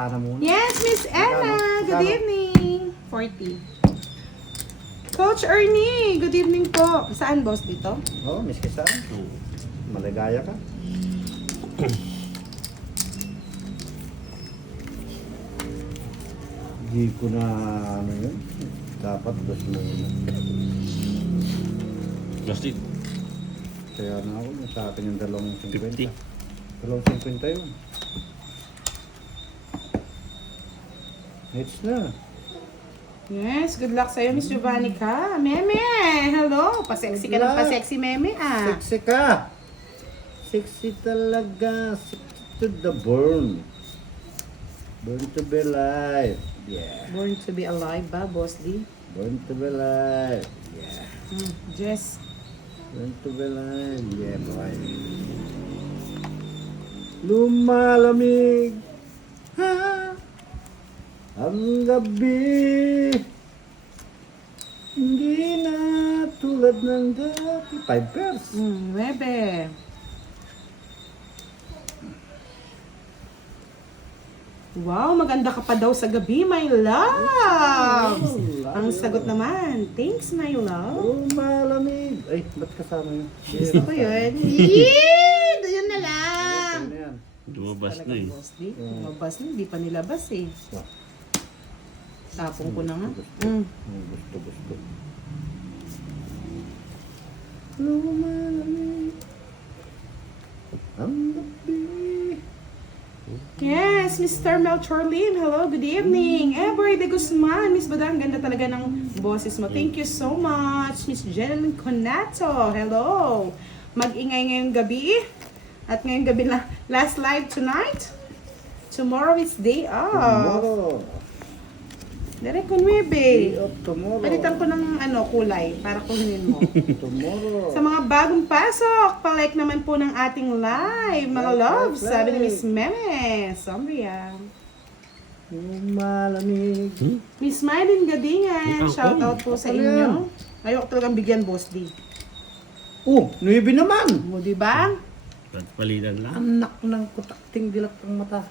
Yes, Miss Emma. Good evening. 40. Coach Ernie, good evening po. Saan, boss, dito? Oo, Miss Kisa. Maligaya ka. Hindi ko na ano yun. Dapat dos mo yun. Plastic. Kaya na ako sa akin yung 2.50. 50. 2.50 yun. Hits na. Yes, good luck sa'yo, Miss Giovanni ka. Meme, hello. Pa-sexy ka ng pa-sexy, Meme, ah. Sexy ka. Sexy talaga. Sexy to the bone. Born to be alive. Yeah. Born to be alive ba, Boss D? Born to be alive. Yeah. Jess. Born to be alive. Yeah, boy. Lumalamig. Ha? Ang gabi. Hindi na tulad ng dati. 5 pairs. 9. Wow, maganda ka pa daw sa gabi, my love. Ang sagot naman, thanks, my love. Lumalamig. Ay, ba't kasama yun? Gusto ko yun. Yee! Yun na lang. Ano yan? Lumabas na Talagang eh. Boss D. Lumabas na, hindi pa nilabas eh. Wow. Tapong ko na nga. Gusto. Lumalamig. Ang gabi. Yes, Mr. Melchorlin. Hello, good evening.Eboy de Guzman. Miss Badang, ganda talaga ng boses mo. Thank you so much. Miss Jeneline Conato. Hello. Mag-ingay ngayong gabi. At ngayong gabi na last live tonight. Tomorrow is day off. Tomorrow. Direk Day 9. of tomorrow. Palitan ko ng kulay para kunin mo. Tomorrow. Sa mga bagong pasok, palike naman po ng ating live, mga Like, loves. like, Sabi ni like. Miss Meme. Sombria. Lumalamig. Miss Mylene Gadingan, shout out po sa Ano inyo. yan? Ayoko talagang bigyan, Boss D. Oh, 9 naman. O, di ba? Palitan lang. Anak ng kutakting dilak ng mata.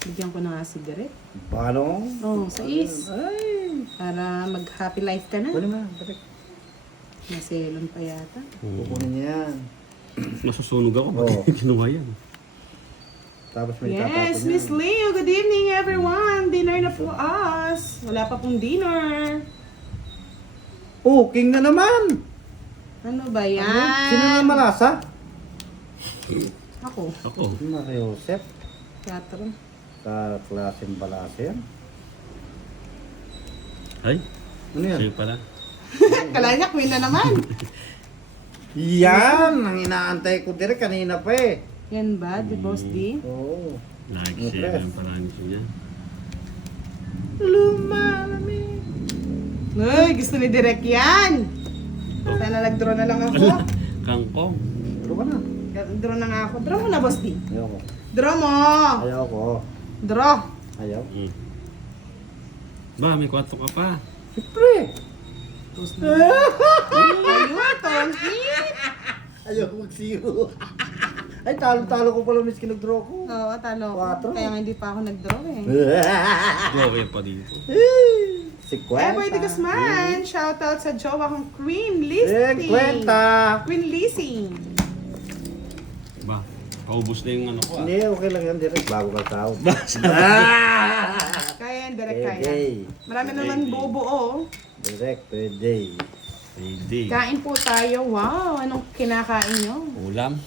Bigyan ko na nga cigarette. Paano? Oh, sa is. Ay. Para mag-happy life ka na. Kunin mo. Balik. Naselon pa yata. Kukunin niya yan. Masusunog ako pag Oo. kinuha yan. Tapos may Yes, tatapon Miss yan. Leo, good evening everyone. Dinner na po us. Wala pa pong dinner. Oh, king na naman. Ano ba yan? Sino na malasa? Ako. Ako. Mario Joseph. Catherine. Klaseng balasa yan. Ay, Ano yan? sa'yo pala. Kala niya, queen na naman. Yan! Ang inaantay ko direct kanina pa eh. Yan ba, di Boss D? Oo. Nag-share ng parang niya. Lumalamig. Uy, gusto ni Direk yan. Sana nag-draw na lang ako. Kangkong. Ano ka na? Draw na nga ako. Draw mo na, Boss D. Ayoko. Draw mo. Ayoko. Draw. Ayaw. Ba, may 4 ka pa. Siyempre. Boss D. Ayun, Tonki. Ayoko mag-zero. Ay, talo-talo ko pala miski nag-draw ko. Oo, talo ko. Quatro. Kaya nga hindi pa ako nag-draw eh. Joker pa dito. Si Eh, Boy de Guzman, shoutout sa jowa kong Queen Lizzie. Kwenta. Queen Lizzie. Ba, paubos na yung ano ko ah. Hindi, okay lang yan direct bago ka tao. Kaya yan, direct kaya. Okay. Marami naman buo-buo. Direct pwede. Hindi. Kain po tayo. Wow, anong kinakain nyo? Ulam.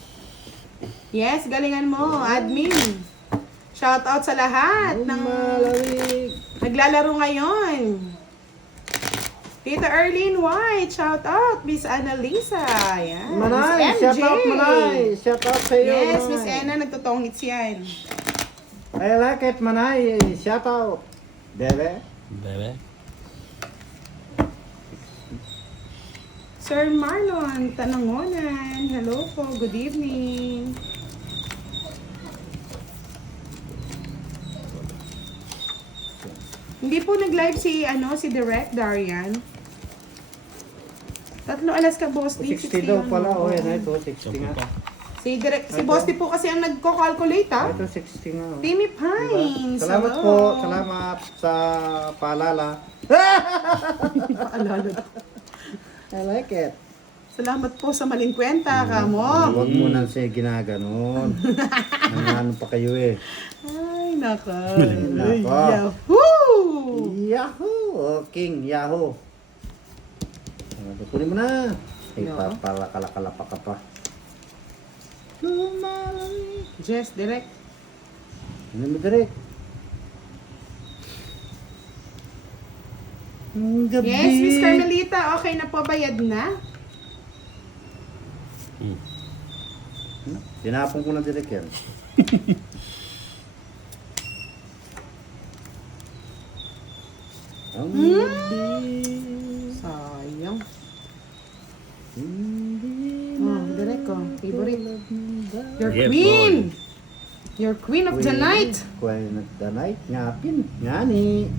Yes, galingan mo, admin. Shoutout sa lahat ng Lumalamig. naglalaro ngayon. Tita Erlene White, shout out. Miss Annalisa, yan. Manay, Miss shout MJ. out Manay. Shout out sa iyo. Yes, Manay. Miss Anna, nagtotongits yan. I like it Manay. Shout out. Bebe. Bebe. Sir Marlon, Tanangonan. Hello po, good evening. Hindi po nag-live si Direct Darian. 3 alas ka, boss. 60 daw pala. Oh, yan Oo. ito. 60 Sampu nga. pa. Si Boss D po kasi ang nagko-calculate, ha? Ito 60 nga. oh. Timmy Pines. Salamat hello. po. Salamat sa paalala. Paalala. I like it. Salamat po sa maling kwenta, kamo. Huwag mo nang siya ginaganon. Ano pa kayo eh. Ay, naka. Nako. Yahoo! Yahoo! Oh, King Yahoo! Kunin mo na. Ay, No. papalakalapa ka pa. Lumalamig. Jess, direct. Kunin mo direct. Gabi. Yes, Miss Carmelita, okay na po, bayad na? Tinapon ko na direct yan. Ang gabi. Sayang. Hindi Oh, direct ko. Favorite. Your Yes, queen! Your queen of the night! Queen of the night. Ngapin. Ngani.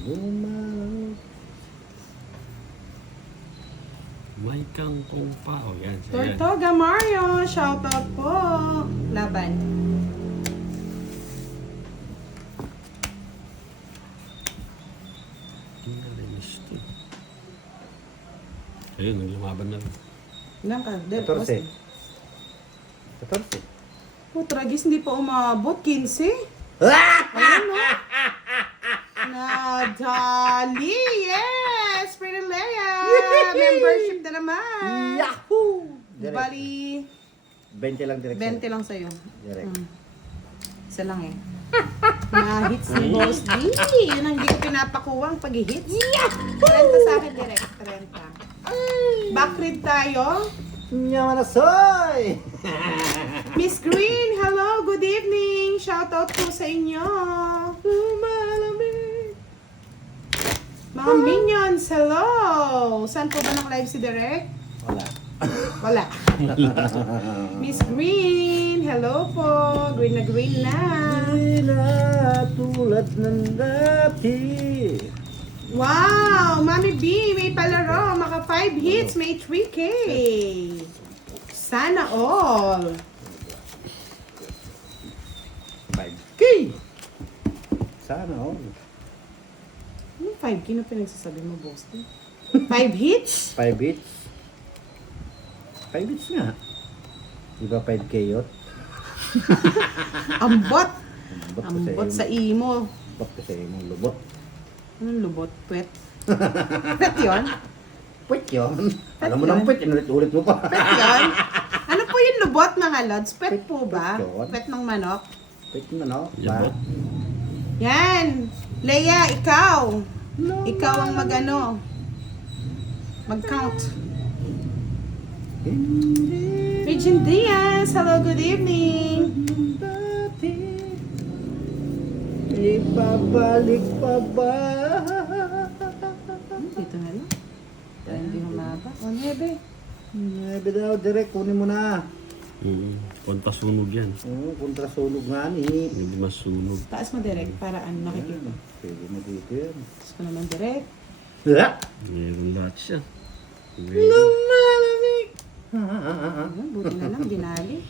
Lumalamig. May kangkong pa. O yan. Ayan. Tortoga Mario, shoutout po. Laban. Hindi na rin gusto. Ayun, naglumaban na rin. Ilan ka? 14. 14. Putragis, hindi pa umabot. 15. Ayun, no? Nadali! Yes! Pretty Leia! Membership na naman! Yahoo! Direct. Bali, 20 lang direct. 20 lang sa'yo. Direct. Isa lang eh. Na-hits ni Boss D. Yun ang hindi ko pinapakuwang pag-hits. 30 sa akin direct. 30. Backread tayo. Nyamanasoy! Miss Green, hello, good evening. Shoutout po sa inyo. Lumalamig. Mga minions, hello. Saan po ba naka-live si Derek? Wala. Wala. Miss Green, hello po. Green na green na. Di na tulad ng dati. Wow! Mami B, may palaro. Maka 5 hits, may 3K. Sana all. 5K! Sana all. Ano 5K na pinagsasabi mo, boss? 5 hits? 5 bits. 5 bits nga. Di ba 5K yun? Ambot. Ba't Ambot sa imo. Ba't kasi yung lubot? Anong lubot? Puwet? Puwet yun? Puwet yun. Puwet Alam mo yun. nang puwet, inulit-ulit mo pa. Puwet yun? Ano po yung lubot, mga lods? Puwet po ba? Puwet yun. Puwet ng manok? Puwet mo no? Yabot. Yan! Leia, ikaw! Ikaw ang mag-ano? Mag-count. Regine Diaz, hello, good evening! Ibabalik pa ba? Dito na lang. Para hindi humaba. O, nebe. Nebe daw, direct, kunin mo na. Punta sunog yan. Oo, kontra sunog nga ni. Hindi masunog. Taas mo direct para ano nakikita. Pwede mo dito yan. Taas ko naman direct. Meron lahat siya. Lumalamig! Ayun, buti na lang, dinali.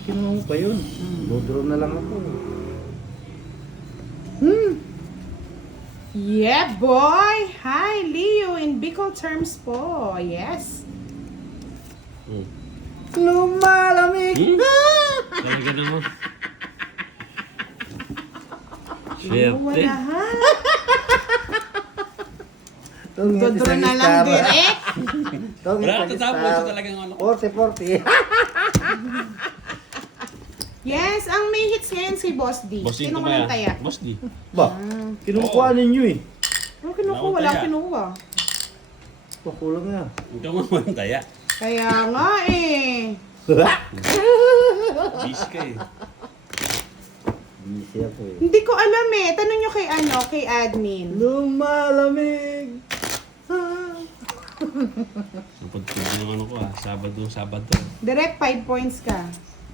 Kinuha mo pa yun. Lodraw na lang ako. Yeah, boy! Hi, Leo, in Bicol terms po. Yes. Lumalamig! Talaga naman. Oh, Swerte. wala ha. Tungit Dodro isang na lang star. direct. Tungit Wala, isang tatapos star. sa talagang ano. 40-40. Yes, ang may hits ngayon si Boss D. Bossing Sino ko ko ng kaya? taya? Boss D. Ba, kinukuha ninyo eh. Ano kinukuha? Wala Wala akong taya. kinukuha. Pakulang nga. Ikaw mo naman taya. Kaya nga eh. Busy ka eh. Busy ako eh. Hindi ko alam eh. Tanong nyo kay admin. Lumalamig! Napagpag yung ano ko Sabado. Direct 5 points ka.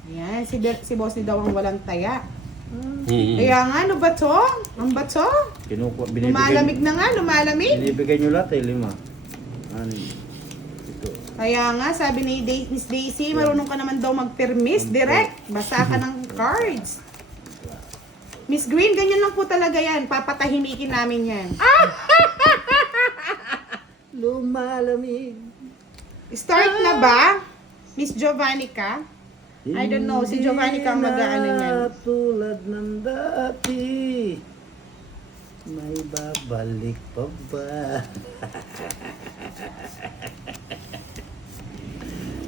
Yan, si boss ni daw ang walang taya. Mm. Kaya nga, ano ba to? Ang ba to? Lumalamig na nga, lumalamig. Binibigay nyo lahat 5. Ano? Ito. Kaya nga, sabi ni Miss Daisy, marunong ka naman daw mag-permis direct. Basa ka ng cards. Miss Green, ganyan lang po talaga yan. Papatahimikin namin yan. Lumalamig. Start na ba? Miss Giovannica? I don't know, si Giovannica ang mag-aano niyan. Hindi na tulad ng dati. May babalik pa ba?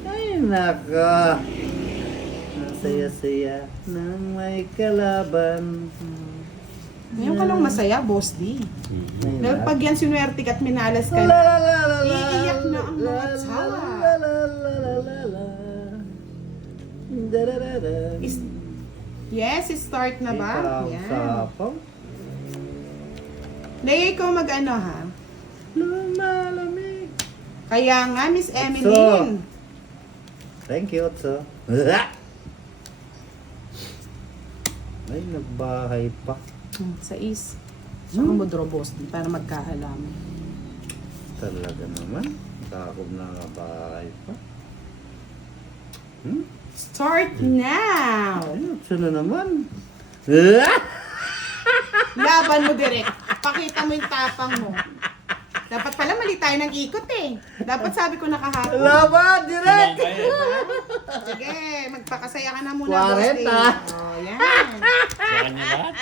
Ay, naka. Ang saya-saya nang may kalaban. Ngayon ka lang masaya, Boss D. Dahil pag yan sinuwerte ka at minalas ka La na, la la la la iiyak na ang mga la tsawa. la la la la la la. Da da da da. Yes, start na ba? Ikaw, Yan. sapaw. Laya ikaw mag-ano ha? Lumalamig. Kaya nga, Miss Emeline. Thank you, Otso. Ay, nagbahay pa. Sa is. Saka mo draw, Boss D, para magkaalaman. Talaga naman. Takob na bahay pa. Start now! Ay, Otso na naman. Laban mo direct. Pakita mo yung tapang mo. Dapat pala mali tayo ng ikot eh. Dapat sabi ko nakahapon. Laban, direct! Sige, magpakasaya ka na muna, Boss D. 40. Oh, yan. Sa kanya lahat?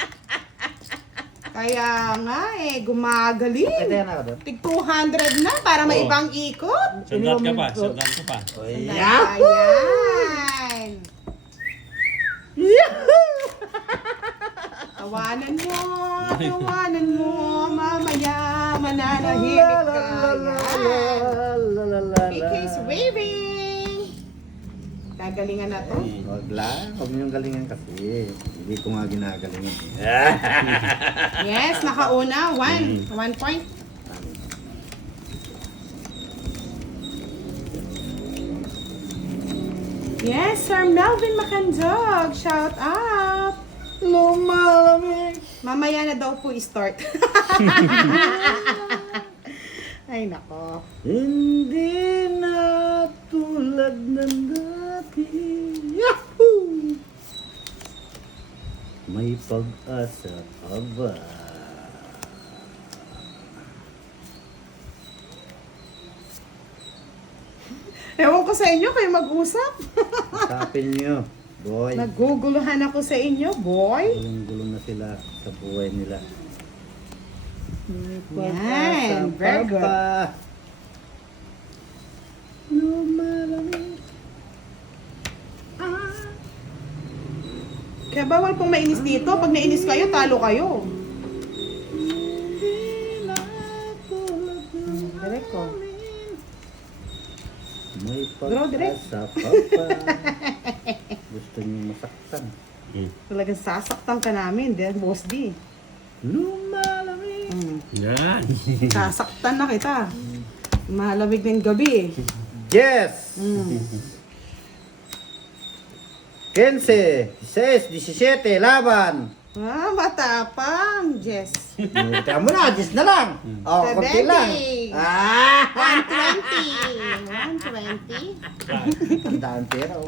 Kaya nga eh, gumagaling. Ito yan ako doon. Tig 200 na para Oo. maibang ikot. Sandat ka pa, sandat ka pa. Ayan. Tawanan mo, tawanan mo, mamaya mananahimik ka. Ayan. PK's waving. Gagalingan na to. Wag lang. Huwag niyong galingan kasi. Hindi ko nga ginagalingan. Yes, nakauna. 1 point. Yes, Sir Melvin Macandog. Shout out. Lumalamig. Mamaya na daw po i-start. Ay, nako. Hindi na tulad ng dati. Yahoo! May pag-asa pa ba? Ewan ko sa inyo, kayo mag-usap. Usapin niyo, boy. Naguguluhan ako sa inyo, boy. Gulong-gulong na sila sa buhay nila. May Yan, very good. Lumalamig. Kaya bawal pong mainis dito. Pag nainis kayo, talo kayo. Hindi na tulad ng Direct ko. may Draw direct. pag-asa pa ba? Gusto niyo masaktan. Talagang sasaktan ka namin, then Boss D. Lumalamig. Yan. Sasaktan na kita. Malamig ng gabi eh. Yes! 15, 16, 17, laban! Ah, matapang. Yes. Kaya mo na, 10 na lang. Oh, konti lang. 70. Ah! 120. 120. Ang daan pera. Oh.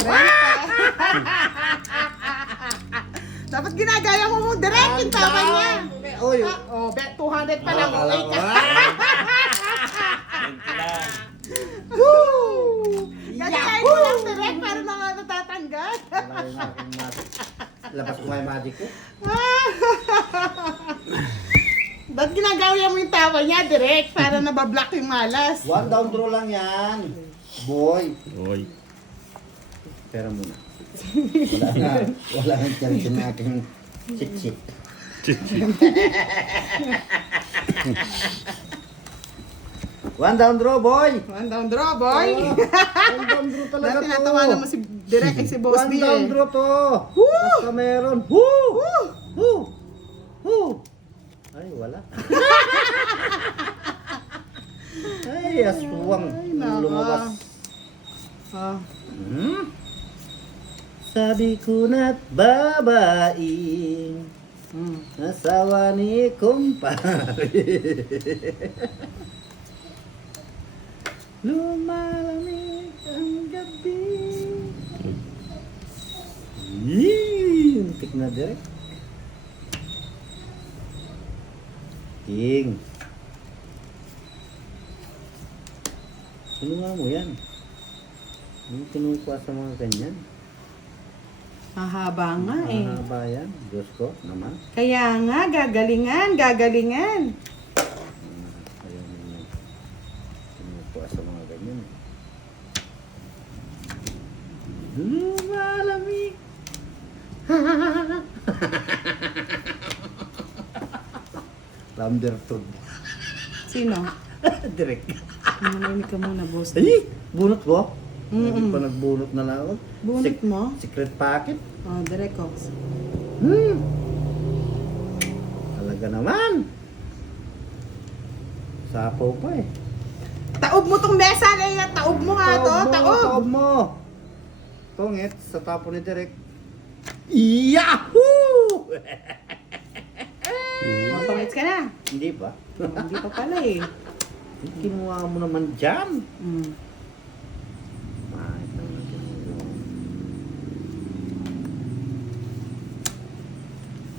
Dapat ginagaya mo direct yung tama niya. Oy, Oh, bet 200 pa lang. akala Okay ko. ka. Ganti lang. Woo! Gagayain mo lang direct para mga natatanggal. Wala yung aking magic. Labas ko nga yung magic ko. Ba't ginagaya mo yung tawa niya direct para nabablock yung malas? One down draw lang yan. Boy. Oy. Pera muna. Wala nga chance na aking chit-chit. One down draw, boy. One down draw, boy. One down draw talaga Dati to. natawa naman si direct si Boss One D down eh. draw to. Woo! Basta meron. Woo! Woo! Woo! Ay, wala. Ay, aswang. naka. Lumabas. Ah, Sabi ko na't babae, asawa ni kumpare. Lumalamig ang gabi. Untik na direct. King. Tulungan mo yan. Hindi kinukuha sa mga ganyan. Mahaba nga eh. Mahaba yan. Diyos ko naman. Kaya nga, gagalingan. Ayaw ninyo. Kinukuha sa mga ganyan. Lumalamig. Lamdertod. Sino? Direct. Manahimik ka muna, boss. Ay! Bunot ko? Mm-mm. Hindi pa nagbunot na lang ako. Bunot mo? Secret packet? Oh, direct ko. Talaga naman. Sapaw pa eh. Taob mo tong mesa, Leia. Taob mo nga to. Taob. Taob mo. Tungit sa tapo ni Direk. Yahoo! Mapangits ka na. Hindi ba? Oh, hindi pa pala eh. Kinuha mo naman dyan. Mm. Mahit naman kinuha.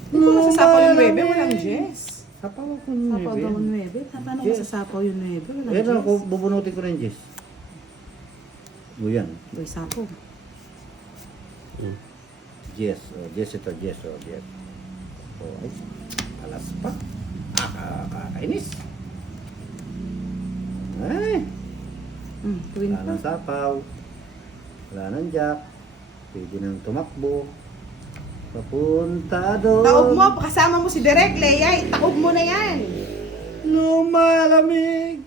Hindi ko masasapaw yung 9, walang Jess. Sapaw ako yung Sapaw daw yung 9. Paano Yes. masasapaw yung 9? Walang Pero Jess. ako, bubunutin ko rin, Jess. O yan. Uy, sapaw. Jess. O, Jess ito. Jess. O, Jess. O, ay. Alas pa. Kakainis. Ay. Twin Wala pa. nang sapaw. Wala nang jack. Pwede nang tumakbo. Papunta doon. Taob mo, kasama mo si Direk, Leia. Taob mo na yan. Lumalamig.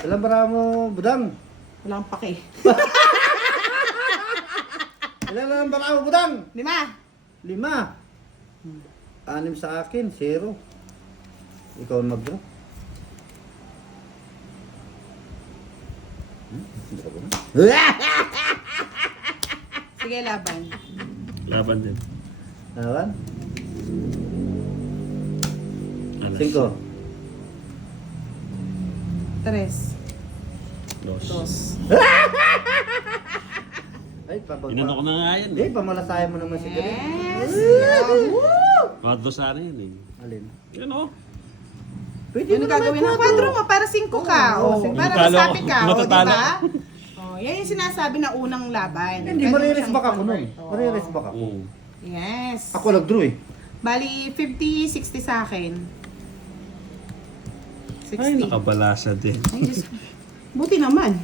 Ilan bara mo, budang? Walang pake. Ilan bara mo, budang? 5. 5. 6 sa akin, 0. Ikaw ang mag-draw. Hindi ka ba na? Sige, laban. Laban din. Nawan? Alas. 5. 3. Dos. 2. Ay, papag... Inano ko na nga yan. Hindi, pamalasayan mo naman si Direk. Yes! Yahoo! Mga dos sana yun eh. Alin? Yan o. Pwede Ano gagawin ng kwadro mo? Para 5 ka. Oo, Oh, sige. para Matalo. masabi ka. O, di Matatalo. ba? Oh, yan yung sinasabi na unang laban. Hindi, Pwede mo mariris siyang back ako nun. convert. Oo. Mariris back ako. Yes. Ako nag-draw eh. Bali, 50-60 sa akin. 60. Ay, nakabalasa din. Ay, Diyos ko. Buti naman.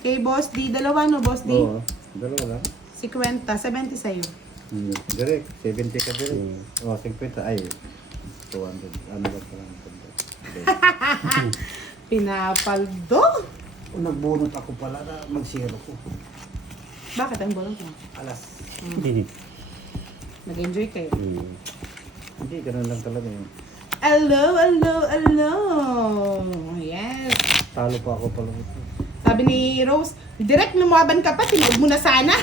Kay Boss D, dalawa no, Boss D? Oo. Dalawa lang. 50, 70 sa'yo. Direct, 70 ka direct. Oh, 50. Ay, 200. Ano ba pa lang? Pinapaldo. Nagbunot ako pala na mag-zero ko. Bakit ang bolong mo? Alas. Nag-enjoy kayo. Hindi, ganun lang talaga yun. Hello. Yes. Talo pa ako pala. Sabi ni Rose, direct lumaban ka pa, tinood mo na sana.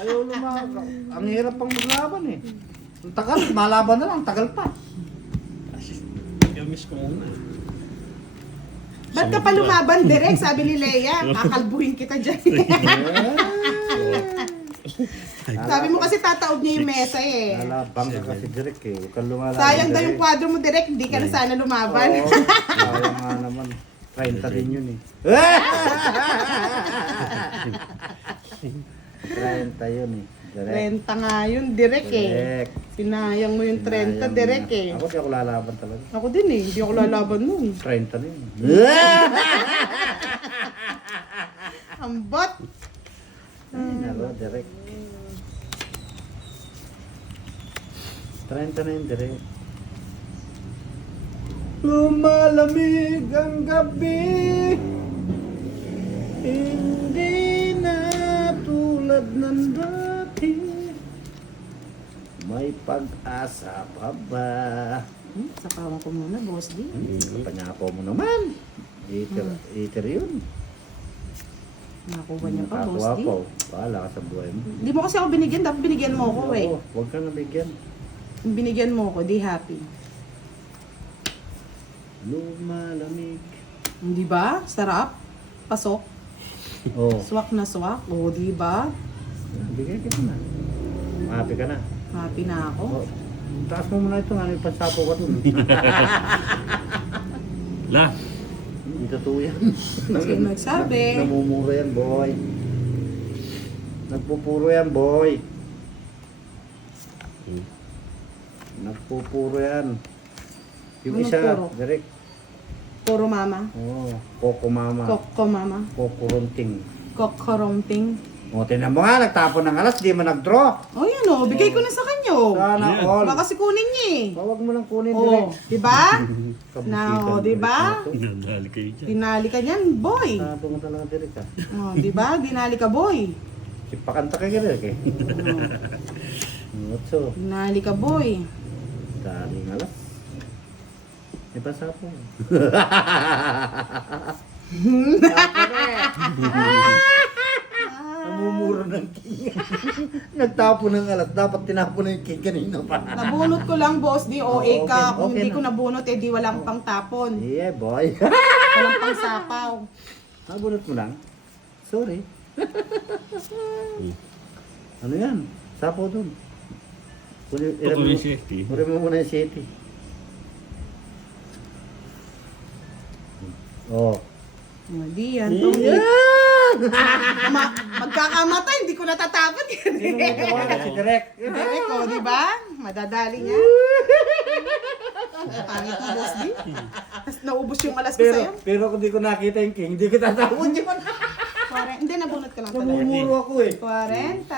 Ayaw lumaban. Ang hirap pang maglaban eh. Ang tagal, malaban na lang, tagal pa. Miss ko muna. Ba't ka pa lumaban direct? Sabi ni Leia, kakalbuhin kita dyan. Sabi mo kasi tataob niya yung mesa eh. Lalabang ka kasi direct eh. Huwag kang lumalaban. Sayang daw yung direct. kwadro mo direct, hindi ka na sana lumaban. Oo, sayang nga naman. 30 din yun eh. 30 yun eh. Direct. Renta nga yun, direct eh. Direct. Sinayang mo yung 30, Sayang direct na. eh. Ako di ako lalaban talaga. Ako din eh, hindi ako lalaban nun. 30 na yun. Ang bot. Ay, nalo, direct. 30 na yun, direct. Lumalamig ang gabi. Hindi na tulad ng dati. May pag-asa pa ba? Sapawan ko muna, boss D. Kapanyapo mo naman. Iter yun. Nakuha niya pa, boss Nakatuwa D. ko. Bahala ka sa buhay mo. Di mo kasi ako binigyan, dapat binigyan mo ako eh. Oo, huwag ka nabigyan. Kung binigyan mo ako, di happy. Lumalamig. Di ba? Sarap. Pasok. Oo. Swak na swak. O, di ba? Bigay kita na. Happy ka na. Happy na ako. Oh, taas mo muna ito nga, may pansapo ka dun. La, Hindi totoo yan. Sino nagsabi? Namumuro yan, boy. Nagpupuro yan, boy. Nagpupuro yan. Yung Anong isa, puro? direct. Puro mama. Oo, Coco Mama. Koko mama. Coco Runting. Kokoromting. O, tinan mo nga, nagtapon ng alas, di mo nag-draw. O yan o, bigay ko na sa kanya o. Sana Yeah. all. Baka si kunin niya eh. Huwag mo lang kunin O, direct. di ba? Kabusitan Na, o, mo di ba? ito. nadali kayo dyan. Dinali ka niyan, boy. Tapo mo talaga direct ah. O, di ba? Dinali ka, boy. Sipakanta ka direct eh. O, Otso, dinali ka, boy. daling alas. May pasapo. Namumuro ng king. Nagtapo ng alas. Dapat tinapo na yung king kanina pa. Nabunot ko lang, boss. Di OA Okay, ka. Kung okay hindi ko na. nabunot, eh di walang pang tapon. Yeah, boy. Walang pang sapaw. Nabunot mo lang. Sorry. Ano yan? Sapo dun. Ito yung safety. Kunin mo muna yung safety. Oh. O, di yan. Tony. Yan! Magkakamatay, hindi ko natatapon. Sino mo gawa na si Direk? Direk ko, di ba? Madadali niya. Pangit mo, boss di. Tapos naubos yung alas ko sa'yo. Pero kung di ko nakita yung king, hindi kita tawon yun. Hindi, nabunot ka lang talaga. Namumuro ako eh. 40.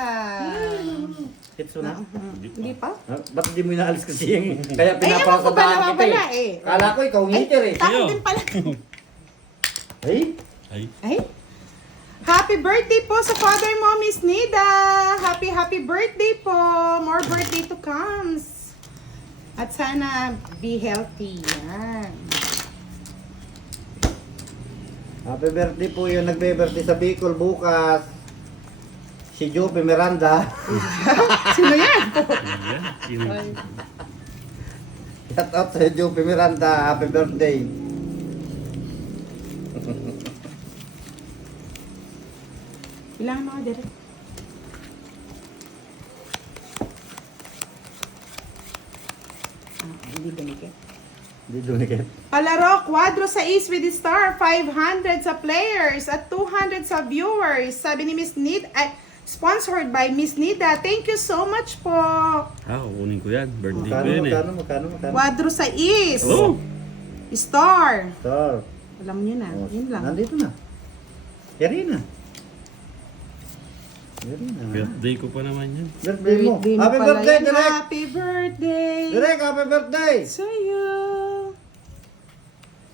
Kitso na. Hindi pa? Ah, ba't hindi mo inaalis kasi yung... Kaya Eh, ewan ko ba pinapasadahan kita nawawala eh. eh. Kala ko ikaw ngiter eh. Tako din pala. Ay? Ay, Ay. Happy birthday po sa father mo, Miss Nida. Happy birthday po. More birthday to comes. At sana be healthy. Yan. Happy birthday po yung nagbe-birthday sa Bicol bukas. Si Jope Miranda. Sino yan? yan. Sino? Shout out sa Jope Miranda. Happy birthday. Ilang mo, Derek? Hindi dumikit. Hindi dunikit. Palaro, kwadro sa Ace with the Star, 500 sa players at 200 sa viewers. Sabi ni Miss Nid, sponsored by Miss Nida. Thank you so much po. Kukunin ko yan. Birthday ko Magkano, yan eh. magkano? Kwadro sa Ace. Oh! Star. Sir. Alam niyo na, Oh, yun lang. nandito na. Yari na. Yari na. Birthday ko pa naman yan. Birthday mo. Birthday mo Happy pala birthday, yan. Direk! Happy birthday. Direk, happy birthday! Sa'yo.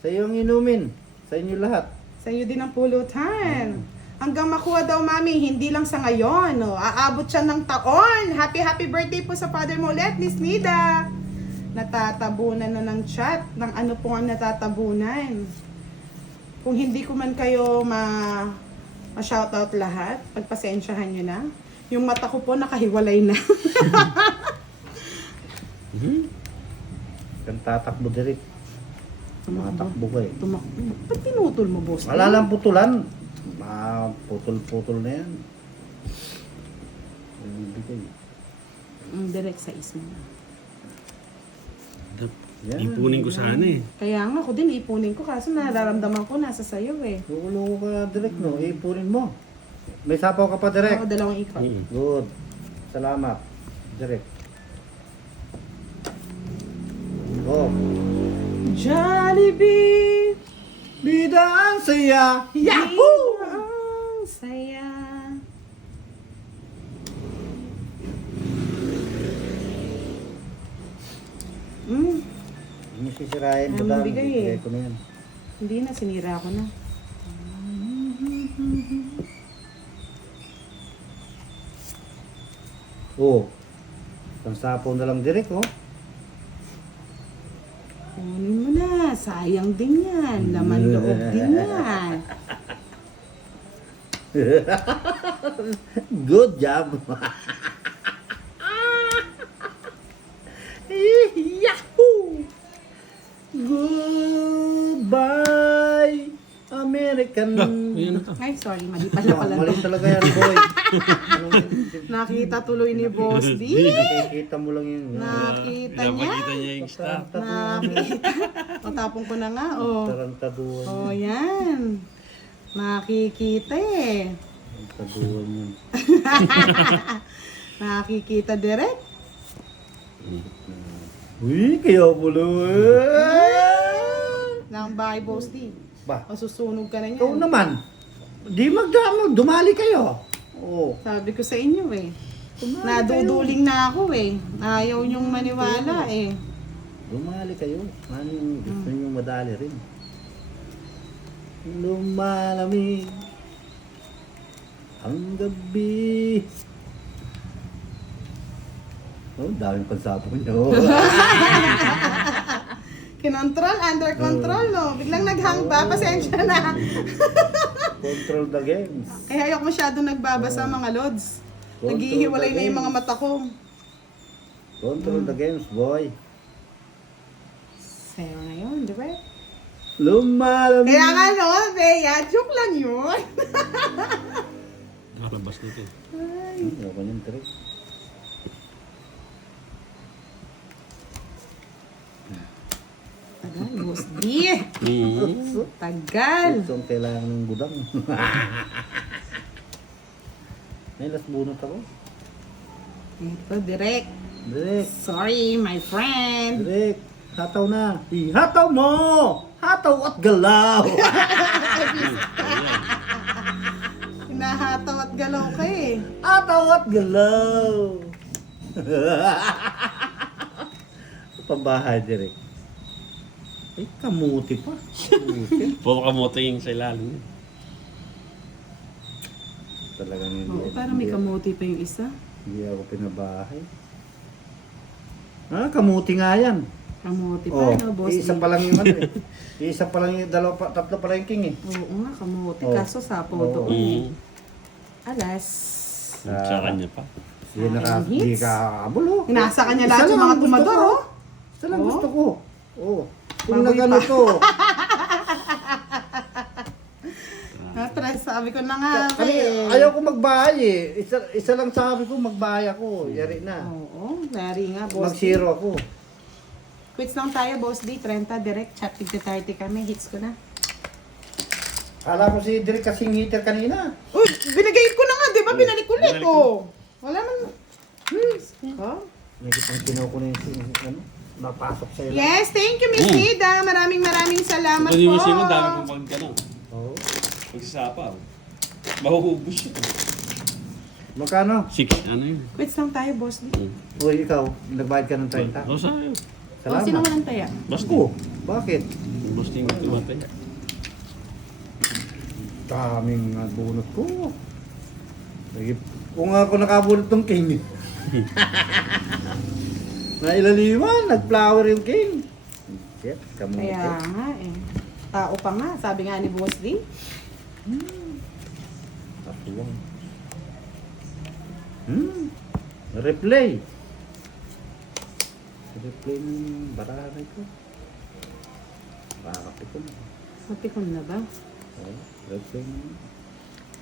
Sa iyong inumin. Sa inyo lahat. Sa'yo din ang pulutan. Hanggang makuha daw, mami, hindi lang sa ngayon. No? Aabot siya ng taon. Happy birthday po sa father mo ulit, Miss Nida. Natatabunan na ng chat. Ng ano po ang natatabunan. Kung hindi ko man kayo ma-shoutout lahat, pagpasensyahan nyo na. Yung mata ko po nakahiwalay na. Kang tatakbo, Direk. Mga takbo ka eh. Tumakbo. Ba't pinutol mo, boss? Wala lang putulan. Putol-putol na yan. Bigay. Direct sa ismo na. Yan. Ipunin ko sana eh. Kaya nga ako din ipunin ko kaso nararamdaman ko nasa sayo eh. Tulungo ka, Direk, no? Ipunin mo. May sapaw ka pa, Direk. Ako dalawang ikot. Good. Salamat. Direk. Oh. Jollibee! Bida ang saya. Yahoo! Ang saya. Hindi sisirain ko Ang lang. bigay eh. Bigay ko na yan. Hindi na, sinira ko na. Oh. Pansapaw na lang, Direk, oh. Kunin mo na, sayang din yan. Laman loob din yan. Good job. Yahoo! Goodbye, American. Ayan na to. Ay, sorry, mali pala pala. Mali talaga yan, boy. Nakita tuloy ni Boss D. Nakikita mo lang yun. Nakita niya. Napakita niya yung staff. Nakita. Matapong ko na nga, oh. Tarantaduan. Oh, yan. Nakikita eh. Tarantaduan yun. Nakikita direct. Uy, kaya pala Nang bahay, Boss D. Ba, Masusunog ka na ikaw niyan. naman. Di dumali kayo. Oo. Sabi ko sa inyo eh. Dumali Naduduling na ako eh. Ayaw niyong maniwala eh. Dumali kayo. Ano gusto nyo madali rin. Lumalamig ang gabi. Oh, daming pagsapon nyo. Kinontrol, under control no. Biglang naghang ba? Pasensya na. Control the games. Kaya ayoko masyado nagbabasa mga lods. Control Naghihiwalay the na yung mga games. mata ko. Control the games, boy. Sayo na yun, di ba? Lumalamig. Kaya nga no, Bea, joke lang yun. Nakalabas nito eh. Ako yung trick. Tagal, Boss D. Tagal. Ito ang kailangan ng gudang. May last bunot ako. Ito, direct. Direk, Sorry, my friend. direk. Hataw na. Ihataw mo! Hataw at galaw! Hinahataw at galaw ka eh. Hataw at galaw! Pambahay, direk. Ay, kamuti pa. Kamuti. Puro kamote yung sa ilalim. Talagang hindi. Oo, parang may kamote pa yung isa. Hindi ako pinabahay. Kamuti nga yan. Kamote pa, no, Boss isa D? pa lang yung ano eh. Isa pa lang yung tatlo pa lang yung king eh. Oo nga, kamote. Oo. Kaso sapo Oo. doon eh. Mm. Alas. Sa kanya pa. Hindi ka abulo. Inasa ka niya lahat yung mga tumador, oh. Isa lang Oo. gusto ko. Oh. Kung Baboy nagano pa. to. Sabi ko na nga, Ayaw ko magbahay eh. Isa lang sabi ko magbahay ako. Yari na. Oo, nari nga, Boss D. Mag-zero ako. Quits lang tayo, Boss D. 30 direct. Chat 30 kami. Hits ko na. Kala ko si Derek kasing heater kanina. Uy, binigay ko na nga, di ba? Binalik ulit, Binalik oh. Wala man. Oh. May kitang tinaw ko na yung ano, napasok sa'yo. Yes, thank you, Miss Nida. Maraming salamat Kung po. yung mo, dami kong pagkanong. Oo. Pagsasapaw. Mahuhubos yun. Magkano? 6, ano yun? Quits lang tayo, Boss D. Uy, ikaw, nagbayad ka ng 30. O sa'yo. Oh, sino Salamat. walang taya? Basta. Ako, bakit? Basta yung tumatay. Daming bunot ko. Kung ako nakabunot ng king. Nailaliman, nag-flower yung king. Shit, kamuti. Kaya nga eh. Tao pa nga, sabi nga ni Boss D. Aswang. Replay. Replay ng bararay ko. Bakapikon. Mapikon na ba? Oh, replay na.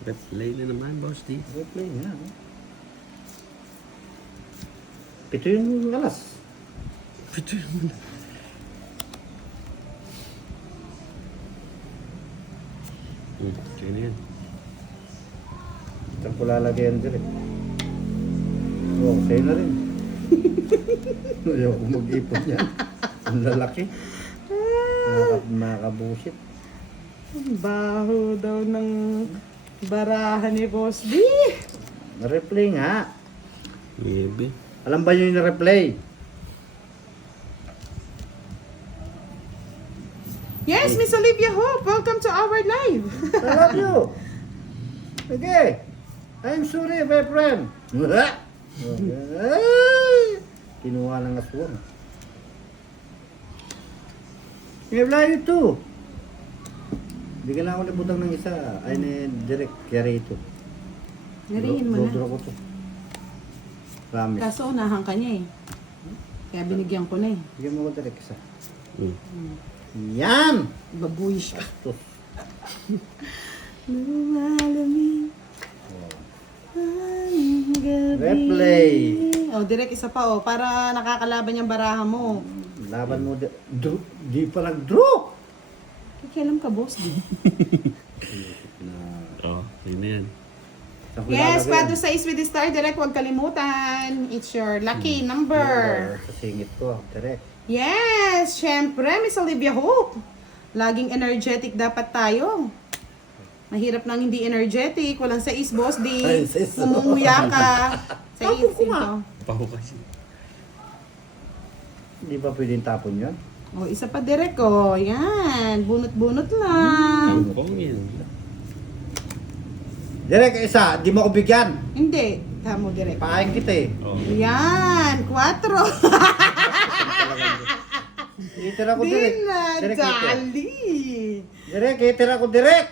Replay na naman, boss D. Replay nga. Oh. Ito yung alas. Pito yun. Sige na yan. Saan ko lalagay yan direct? Oh, sa'yo na rin. Ayaw ko mag-ipon yan. Ang lalaki. Makabusit. Ang baho daw ng barahan ni Boss D. Na-replay nga. Maybe. Alam ba yun yung na-replay? Yes, Miss Olivia Hope, welcome to our live. I love you. Okay. I'm sorry, my friend. Kinuha ng aswang. I love you too. Bigyan lang ako ni Budang ng isa. Ay, ni direct. Kaya ito. Ngarihin mo na. Dodro ko to. Promise. Kaso unahan ka niya eh. Kaya binigyan ko na eh. Bigyan mo ko direct isa. Mm. Yan! Babuyish ka. Ito. Lumalamig ang gabi. Replay. Oh, direct isa pa oh. Para nakakalaban yung baraha mo. Laban mo. Di pa nag-draw. Kikialam ka, boss. Di? Oh, yun na yan. Saan ko Yes, ilalagay yan? 4 to 6 with the star. Direct, huwag kalimutan. It's your lucky number. Sa singit ko. Direct. Yes! Syempre, Miss Olivia Hope. Laging energetic dapat tayo. Mahirap nang hindi energetic. Walang sa is, boss. Di Ay, sis. umumuya ka. Sa is, Tapos ko nga. ito. Paho kasi. Di ba pwedeng tapon yan? O, isa pa direct, oh. Yan. Bunot-bunot lang. Tampong yan. Direct isa. Di mo ko bigyan. Hindi. Tamo direct. Paayin kita eh. Oh. Yan. 4. Itira ko direct. Din na, Direct ito. dali. Direct. Itira ko direct.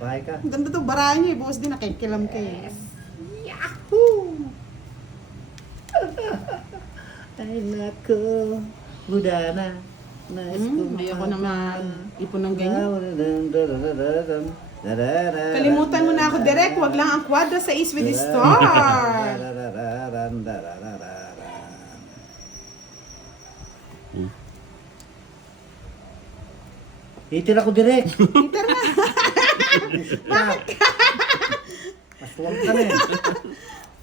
Bahay ka. Ang ganda to, barahan niyo, eh. Boss, din nakikilam kayo. Yahoo! Ay nako. Budana. Nais ko Ayoko na mag-ipon ng ganyan. Kalimutan mo na ako, direct. Wag lang ang kwadra sa is with the star. Itira ko direct. Iter na. Bakit ka? Maswag ka na eh.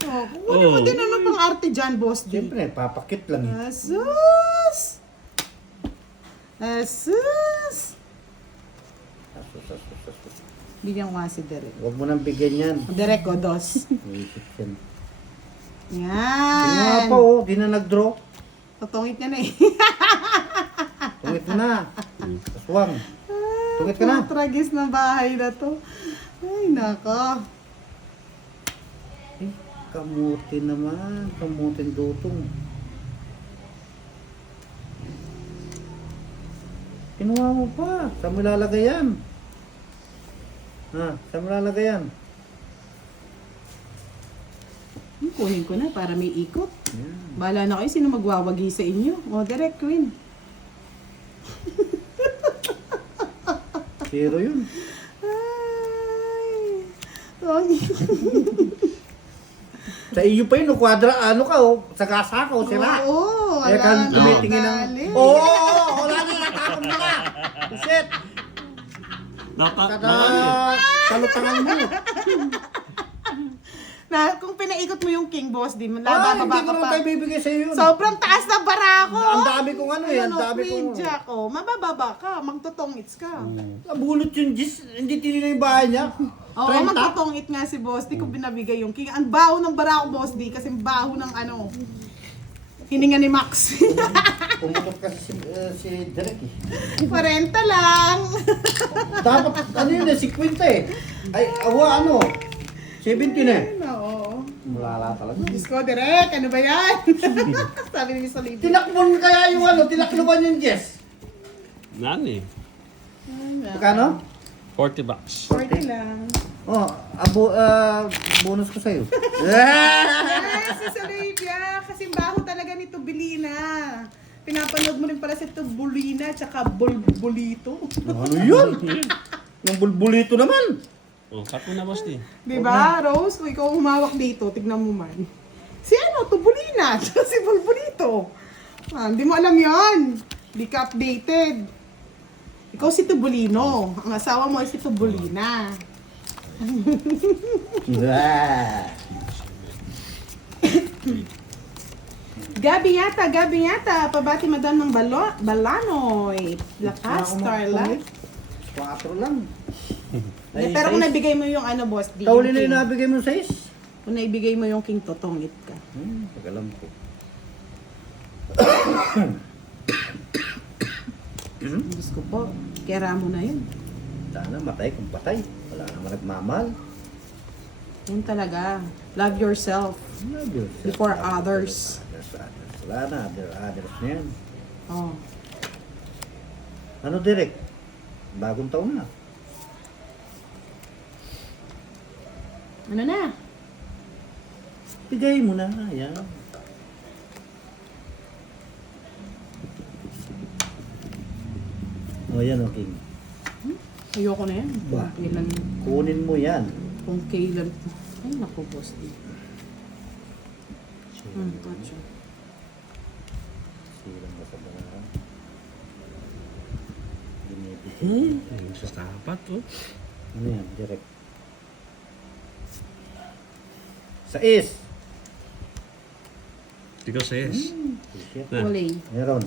Oh, kukunin mo din ano pang arte dyan, boss. Di. Siyempre, papakit lang eh. Asus! Asus! Bigyan ko nga si Derek. Huwag mo nang bigyan yan. Derek ko, dos. Iisip yan. Yan. Hindi nga pa oh, di na nag-draw. Tutungit niya na eh. Tungit mo na. Aswang. Tungit ka na. Tragis na bahay na to. Ay, nako. Eh, kamuti naman. Kamutin dutong. Kinuha mo pa. Saan mo ilalagay yan? Ha? Saan mo ilalagay yan? Kunin ko na para may ikot. Yan. Bahala na kayo sino magwawagi sa inyo. O, direct, Queen. Zero yun. Ay. Sorry. Sa iyo pa yun, no, kwadra, ano ka, oh, sagasa ka, oh, sila. Oo, Kaya ka wala na. tumitingin ng... Galing. Oo, wala na, natapon ka na. Shit. Kada salutangan mo. Na, kung pinaikot mo yung king boss, di mo Ah, labababa hindi ka ko naman pa. tayo bibigay sa'yo yun. Sobrang taas na bara ko. Ang dami kong ano eh, Ayun, ang dami Queen kong... Jack, oh. Mabababa ka, magtutongits ka. Nabulot yung Jis, hindi tinila yung bahay niya. Oo, 30. magtutongit nga si boss, di ko binabigay yung king. Ang baho ng bara ko, boss, di, kasi baho ng ano, hininga ni Max. Pumutok kasi si Derek eh. 40 lang. Dapat, ano yun eh, si Quinta eh. Ay, awa ano, 17 eh. Oo. Mulala talaga. Diyos ko, direct, ano ba yan? Sabi ni Miss Olivia. Tinakbon kaya yung ano, tinakluban yung Jess. Nani? Magkano? 40 bucks. 40 lang. Oh, bonus ko sa'yo. Yes, Miss Olivia. Kasi baho talaga ni Tubelina. Pinapanood mo rin pala si Tubelina tsaka Bulbulito. Ano yun? Yung bulbulito naman. Oh, cut mo na, boss, di. Diba, Rose? Kung ikaw humawak dito, tignan mo man. Si ano, Tubelina, tsaka si Bulbulito. Ah, hindi mo alam yon. Di ka updated. Ikaw si Tubulino. Ang asawa mo ay si Tubulina. Gabi yata. Pabati madam ng Balanoy. Lakas, Starla. 4 lang. Pero kung nabigay mo yung ano, boss, di Kauli yung na yung king. nabigay mo 6. Kung naibigay mo yung king, totongit ka. Pag-alam ko. Diyos ko po, kera mo na yun. Sana matay kung patay. Wala naman nagmamahal. Yun talaga. Love yourself. Love yourself. Before Love others. Others. Wala na, others na yan. Oh. Ano direct? Bagong taon na. Ano na? Bigay mo na. Yan. O yan, okay. Ayoko na yan. Kung Ba? kailan, Kunin mo yan. kung kailan. Ay, naku, boss. Pacho. Silang ba sa barang? Binibigay. Yung sa tapat, oh. Ano yan? Direct. Sa is. Ikaw sa yes. Shit. Na. Wali. Meron.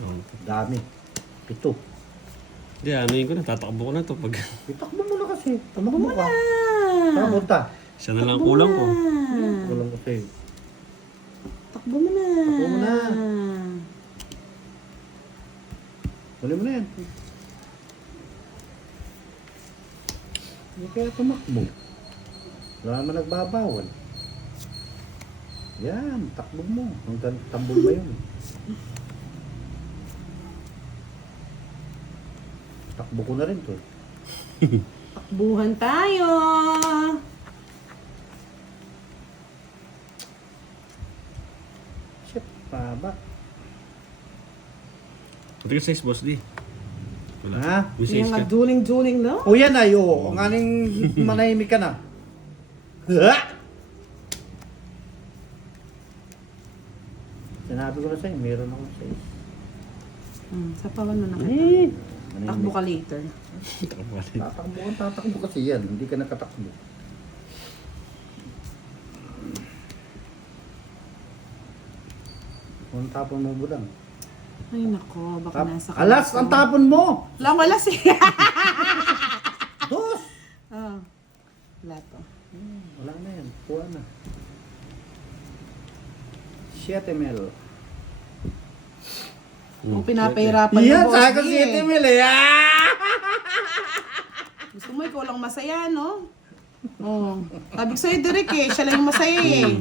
Oh. Dami. 7. Di, ano yun ko na, tatakbo ko na to pag Itakbo mo na kasi. Tumakbo ka. Saan punta? siya na lang kulang ko. Kulang ko sa'yo. Takbo mo na. Takbo mo na. Huli mo na yan. Hindi kaya tumakbo. Wala naman nagbabawal. Yan, takbo mo. Hanggang tambol ba yun? Takbo ko na rin to. Takbuhan tayo. Shit, paba. Pati ka 6, boss, di. Wala. Ha? Yung 6 Yung ka. nga duling-duling no? O yan ay, o. Ang aning manahimik ka na. Ha? Sinabi ko na sa'yo, meron ako sa'yo. Sapawan mo na kita. Manahimik. Takbo ka later. Tatakbo kasi yan. Hindi ka nakatakbo. Kung tapon mo bulang. Ay nako, baka nasa Alas, ang tapon mo! Lang wala si. Dos! Ah. Wala to. Wala na yan. Kuha na. 7 ml. Kung pinapahirapan Yan, boss sa akin D, 7 ml eh. Gusto mo ikaw lang masaya, no? Oh. Sabi ko sa'yo, Derek eh. Siya lang yung masaya eh.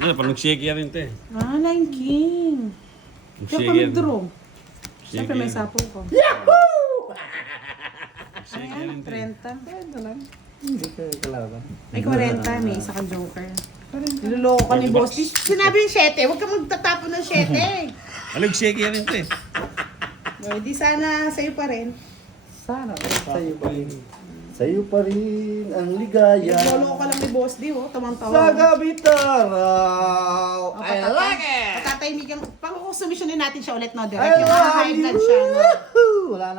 Ano, parang nag-shake yan rin, te. Ah, Lion King. Kaya Nag-shake pa yan. nag-draw. Shake Siyempre may yan. sapo ko. Nag-shake yan Ayan, rin, te. 30. Pwede lang. Hindi ka kalaban. May 40, may isa ka joker. Niloloko ka ni boss. Sinabi yung 7, huwag ka magtatapon ng 7. Ano, nag-shake yan rin, te. Di sana sa'yo pa rin. Sana. Sa'yo pa rin. Sa'yo pa rin ang ligaya. Niloloko ka lang ni boss D, oh. Tamang-tawa. Sa gabi taraw. I like it! Patatahimigan. Pang-consumisyonin natin siya ulit, no? I Direct. Yung mga love high you! blood siya, no? Woohoo! Wala na nga.